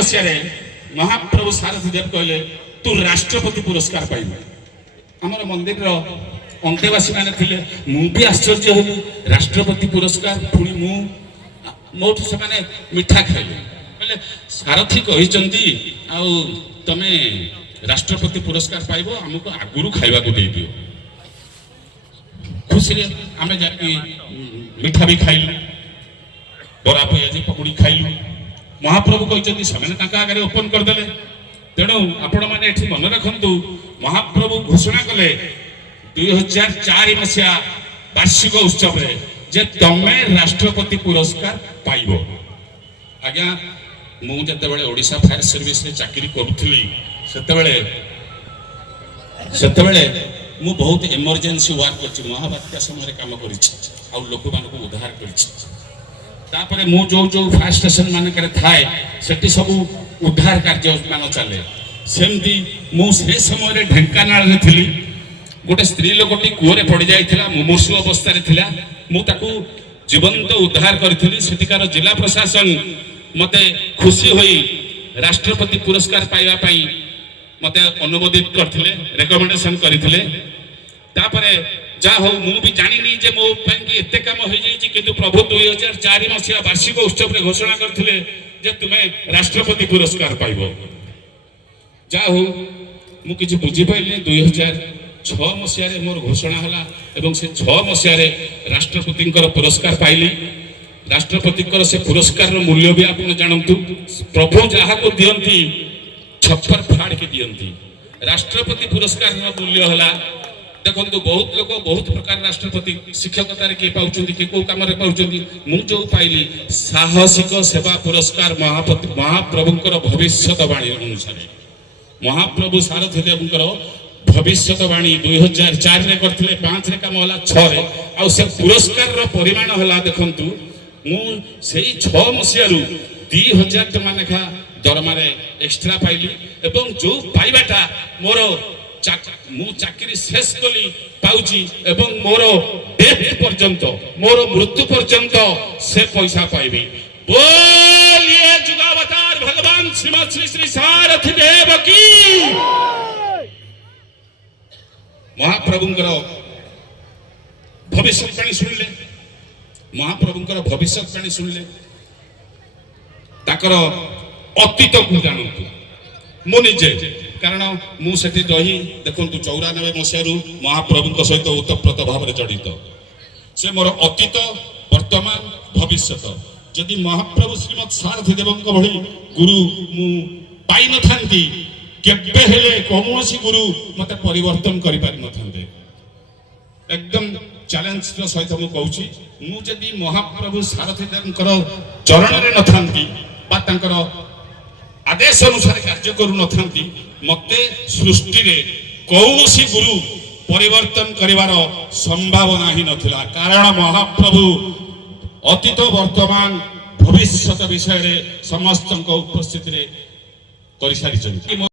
मसीह महाप्रभु सारथीदेव कहले तू राष्ट्रपति पुरस्कार पाइबु आमर मंदिर अंतेवासी मैंने थे मुझे आश्चर्य हूँ राष्ट्रपति पुरस्कार पुणी मोठू से मैंने मिठा खाइले कहले सारथी कहते तमें राष्ट्रपति पुरस्कार पाइब आमको आगुरी खाइबा को दे दियो खुशी आम जाके मिठा भी खाइलु बरा पियाजी पकुड़ी खाइलु महाप्रभु कहते से आगे ओपन करदे तेणु आपण मैंने मन रखु महाप्रभु घोषणा कले 2004 मसीहा वार्षिक उत्सव रे जे तमे राष्ट्रपति पुरस्कार पाइबो आज्ञा मु जते ओडिशा फायर सर्विस रे चाकरी करूथली सेतेबेले मु बहुत इमरजेंसी वर्क करछि महाबात्या समय काम करिछि आ लोक मानको उद्धार करिछि तापरे मु जो जो फायर स्टेशन मान करे थाए सेठी सब उद्धार कार्य मान चले सेमती मु से समय रे ढेंकानाल रे थिली गोटे स्त्री लोकटी कूरे पड़ जाइथिला मुमूर्षु अवस्था रे थिला मु ताकू जीवंत उद्धार करथिली सेठिकार जिला प्रशासन मते खुशी होई राष्ट्रपति पुरस्कार पाइबा पई मते अनुमोदित करथिले रेकमेंडेशन करथिले तापरे जा हो मु भी जानिनी जे मो पई एते काम होई जाईची किंतु प्रभु 2004 मसीहा वार्षिक उत्सव रे घोषणा करथिले जे तुमे राष्ट्रपति पुरस्कार पाइबो जा हो मु किछि बुझी पाइले 2006 मसीह मोर घोषणा हला एवं से 6 मसीह राष्ट्रपति पुरस्कार पाइली राष्ट्रपति से पुरस्कार मूल्य भी आप जानतु प्रभु जहाँ को दियंती छप्पर फाड़ के दियंती राष्ट्रपति पुरस्कार मूल्य हला देखो बहुत लोग बहुत प्रकार राष्ट्रपति शिक्षकतार किए पाउछंती के को काम रे पाउछंती मु जो पाइली साहसिक सेवा पुरस्कार महाप्रभुंकर भविष्यवाणी अनुसार महाप्रभु सारथीदेवंकर भविष्यवाणी 2004 रे करथिले 5 रे काम होला 6 रे आ से पुरस्कार रो परिमाण होला देखंतु मु सेही 6 मसिया रु 2000 टका लेखा दरमा रे एक्स्ट्रा पाइली एवं जो पाइबाटा मोर मु चाकरी शेष कली पाउची एवं मोर डेथ पर्यंत मोर मृत्यु पर्यंत से पैसा पाइबी बोलिए जुगावतार भगवान श्रीमद श्री श्री सारथी देव की महाप्रभुंकर भविष्यवाणी सुनले महाप्रभुंकर भविष्यवाणी सुनले ताकर अतीत को जानतु मु निजे कारण मु सेठी रही देखंतु 94 मसीह महाप्रभुंक सहित ओतप्रोत भाव में जड़ित से मोर अतीत वर्तमान भविष्यत जदि महाप्रभु श्रीमद सारथी देवंक भली गुरु मु पाई न थांती केबे हेले कोनोसी गुरु मते परिवर्तन करि पारि न थांते एकदम चैलेंज रो सहित मु कहूची मु जदि महाप्रभु सारथी देवंकर चरण रे न थांती बा तांकर आदेश अनुसार कार्य करू न थांती मते सृष्टि रे कोनोसी गुरु परिवर्तन करिवार संभावना ही नथिला कारण महाप्रभु अतीत वर्तमान भविष्यत विषय रे समस्त उपस्थिति रे करि सारिछन।